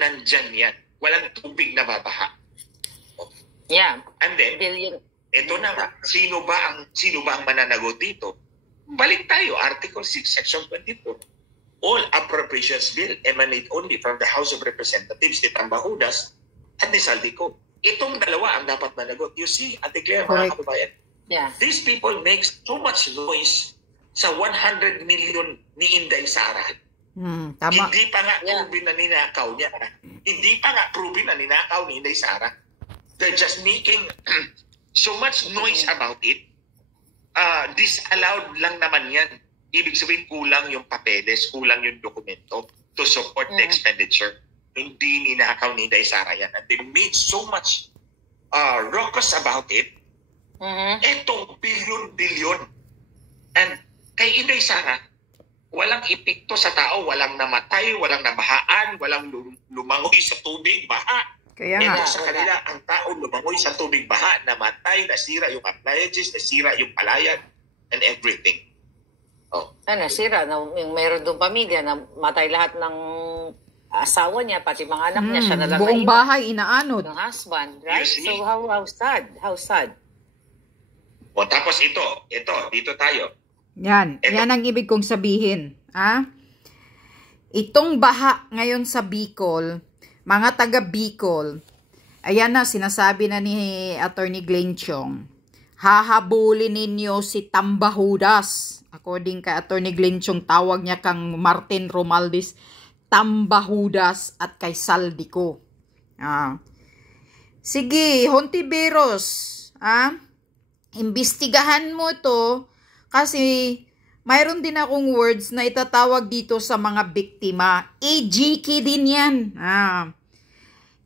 nandyan yan. Walang tubig na babaha. Yeah. And then, ito na nga, sino ba ang mananagot dito? Balik tayo, Article 6, Section 24. All appropriations bill emanate only from the House of Representatives ni Tambahudas at ni Saldico. Itong dalawa ang dapat managot. You see, Ate Claire, mga kababayan, these people make so much noise sa 100 million ni Inday Sara. Tama. Hindi pa nga proven na ninakaw niya. Hindi pa nga proven na ninakaw ni Inday Sara. They're just making so much noise about it. Disallowed lang naman yan. Ibig sabihin, kulang yung papeles, kulang yung dokumento to support the expenditure. Hindi ninakaw ni Inday Sara yan. And they made so much ruckus about it. Etong bilyon-bilyon. And kay Inday Sara, walang epekto sa tao, walang namatay, walang nabahaan, walang lumangoy sa tubig, baha. Kaya nga. Sa kanila, ang tao lumangoy sa tubig, baha, namatay, nasira yung appliances, nasira yung palayan, and everything. Nasira. Yung meron doon pamilya, namatay lahat ng asawa niya, pati mga anak niya, siya na lang buong bahay inaanod. Ng husband, right? So how sad? How sad? O tapos ito, dito tayo. Yan ang ibig kong sabihin. Itong baha ngayon sa Bicol, mga taga Bicol, ayan na, sinasabi na ni Attorney Glenn Chong, hahabulin ninyo si Tambahudas. According kay Attorney Glenn Chong, tawag niya kang Martin Romualdez, Tambahudas at kay Saldico. Sige, Hontiveros, imbestigahan mo to kasi mayroon din akong words na itatawag dito sa mga biktima. AGK din yan.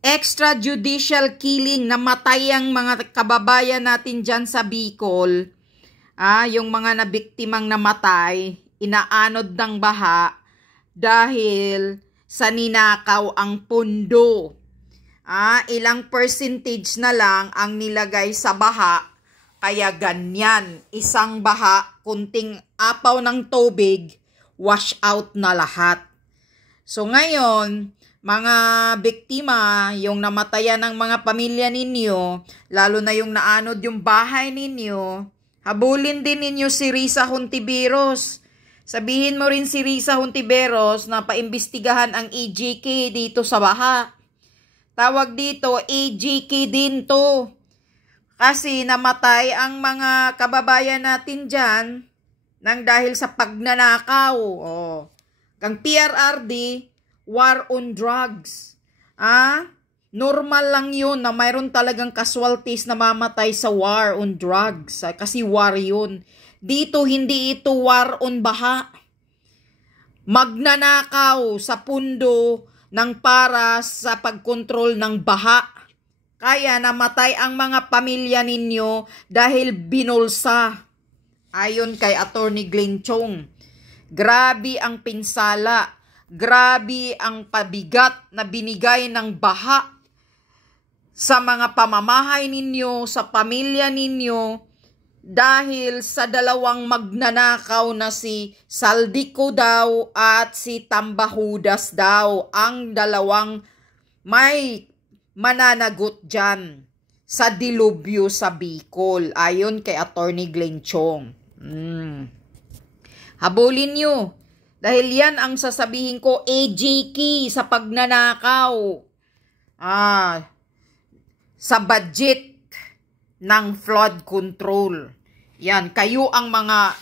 Extrajudicial killing, namatay ang mga kababayan natin dyan sa Bicol. Yung mga nabiktimang namatay, inaanod ng baha dahil sa ninakaw ang pondo. Ilang percentage na lang ang nilagay sa baha, kaya ganyan, isang baha, kunting apaw ng tubig, wash out na lahat. So ngayon, mga biktima, yung namatayan ng mga pamilya ninyo, lalo na yung naanod yung bahay ninyo, habulin din ninyo si Risa Hontiveros. Sabihin mo rin si Risa Hontiveros na paimbestigahan ang AGK dito sa baha. Tawag dito, AGK din to. Kasi namatay ang mga kababayan natin dyan nang dahil sa pagnanakaw. Kang PRRD, war on drugs. Normal lang yun na mayroon talagang casualties na mamatay sa war on drugs. Kasi war yun. Dito hindi ito war on baha. Magnanakaw sa pundo ng para sa pagkontrol ng baha. Kaya namatay ang mga pamilya ninyo dahil binulsa. Ayon kay Attorney Glenn Chong. Grabe ang pinsala. Grabe ang pabigat na binigay ng baha sa mga pamamahay ninyo, sa pamilya ninyo, dahil sa dalawang magnanakaw na si Saldico daw at si Tambahudas daw, ang dalawang may mananagot dyan sa dilubyo sa Bicol, ayon kay Attorney Glenn Chong. Habulin nyo. Dahil yan ang sasabihin ko, AGK sa pagnanakaw. Sa budget ng flood control. Yan, kayo ang mga